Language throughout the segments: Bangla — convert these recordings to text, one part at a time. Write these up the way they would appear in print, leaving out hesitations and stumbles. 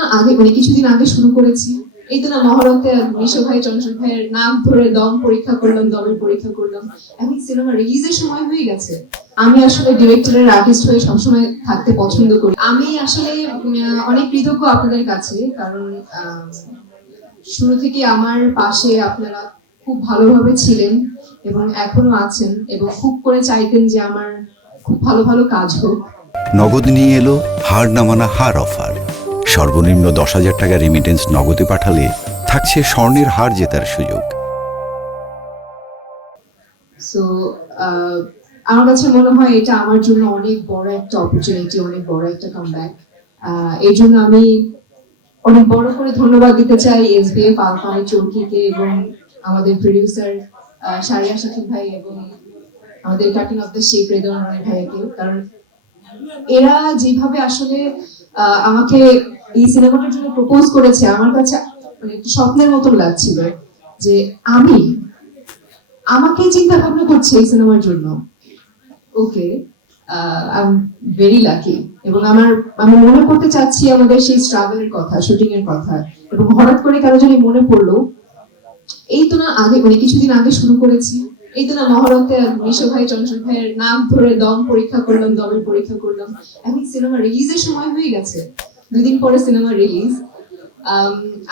না আগে কিছুদিন আগে শুরু করেছি। এই তো না মহরতে মিশো ভাই চঞ্চল ভাইয়ের নাম ধরে দম পরীক্ষা করলাম, দমের পরীক্ষা করলাম। এখন সিনেমা রিলিজের সময় হয়ে গেছে। আমি আসলে ডিরেক্টরের আর্টিস্ট হয়ে সবসময় থাকতে পছন্দ করি। আমি আসলে অনেক কৃতজ্ঞ আপনাদের কাছে, কারণ শুরু থেকে আমার পাশে আপনারা খুব ভালোভাবে ছিলেন এবং এখনো আছেন এবং খুব করে চাইতেন যে আমার খুব ভালো ভালো কাজ হোক। নগদ নিয়ে এলো হার না মানা হার অফার। সর্বনিম্ন 10,000 টাকা রেমিটেন্স নগদে পাঠালে থাকছে স্বর্ণের হার জেতার সুযোগ। সো আমার কাছে মনে হয় এটা আমার জন্য অনেক বড় একটা অপরচুনিটি, অনেক বড় একটা কামব্যাক। এই জন্য আমি অনেক বড় করে ধন্যবাদ দিতে চাই এসবিএফ আলফানি চৌকিকে এবং আমাদের প্রডিউসার শারিয়া শাকিব ভাই এবং আমাদের cutting off the shape Redwan Roy ভাইকে, কারণ এরা যেভাবে আসলে আমাকে এই সিনেমাটার জন্য প্রপোজ করেছে, আমার কাছে মানে একটা স্বপ্নের মতন লাগছিল যে আমাকে চিন্তা ভাবনা করছে এই সিনেমার জন্য। ওকে, আই এম ভেরি লাকি। এবং আমি মনে করতে চাচ্ছি আমাদের সেই স্ট্রাগলের কথা, শুটিং এর কথা, এবং হঠাৎ করে কারো জানি মনে পড়লো এই তো না আগে কিছুদিন আগে শুরু করেছি। এই তো না মহরতে মিশো ভাই চঞ্চল ভাইয়ের নাম ধরে দম পরীক্ষা করলাম, দমের পরীক্ষা করলাম। এখন সিনেমা রিলিজের সময় হয়ে গেছে, 2 দিন পরে সিনেমা রিলিজ।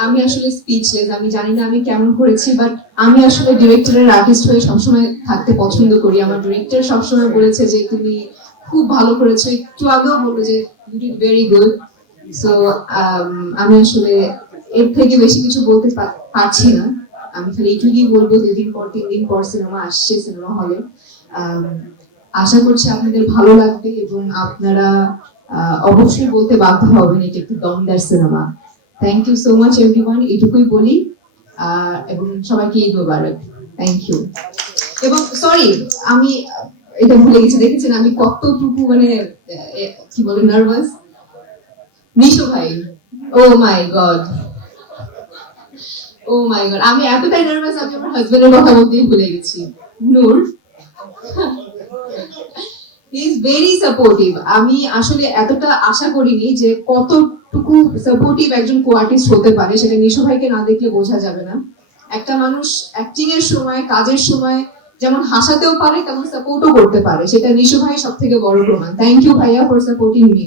আমি আসলে স্পিচলেস, আমি জানি না আমি কেমন করেছি, বাট আমি আসলে ডিরেক্টরের আর্টিস্ট হয়ে সবসময় থাকতে পছন্দ করি। আমার ডিরেক্টর সবসময় বলেছে যে তুমি খুব ভালো করেছো, একটু আগেও বললো যে you did very good. So আমি আসলে এর থেকে বেশি কিছু বলতে পারছি না। আমি খালি এইটুকুই বলবো, 2 দিন পর 3 দিন পর সিনেমা আসছে সিনেমা হলে। আশা করছি আপনাদের ভালো লাগবে এবং আপনারা অবশ্যই বলতে বাধ্য হবেন এটা একটি দমদার cinema. Thank you so much everyone, এইটুকুই বলি। এবং সবাইকে ঈদ মোবারক। Thank you. এবং সরি, আমি এটা ভুলে গেছি, দেখেছেন আমি কতটুকু কি বলে নার্ভাস। মিশো ভাই, ও মাই গড, ও মাই গড, আমি এতটাই নার্ভাস আমি আমার হাজবেন্ডের কথা বলতেই ভুলে গেছি। নূর, হি ইজ ভেরি সাপোর্টিভ। আমি আসলে এতটা আশা করিনি যে কতটুকু সাপোর্টিভ একজন কো আর্টিস্ট হতে পারে, সেটা নিশো ভাইকে না দেখলে বোঝা যাবে না। একটা মানুষ অ্যাক্টিং এর সময়, কাজের সময় যেমন হাসাতেও পারে তেমন সাপোর্টও করতে পারে, সেটা নিশো ভাই সব থেকে বড় প্রমাণ। থ্যাংক ইউ ভাইয়া ফর সাপোর্টিং মি।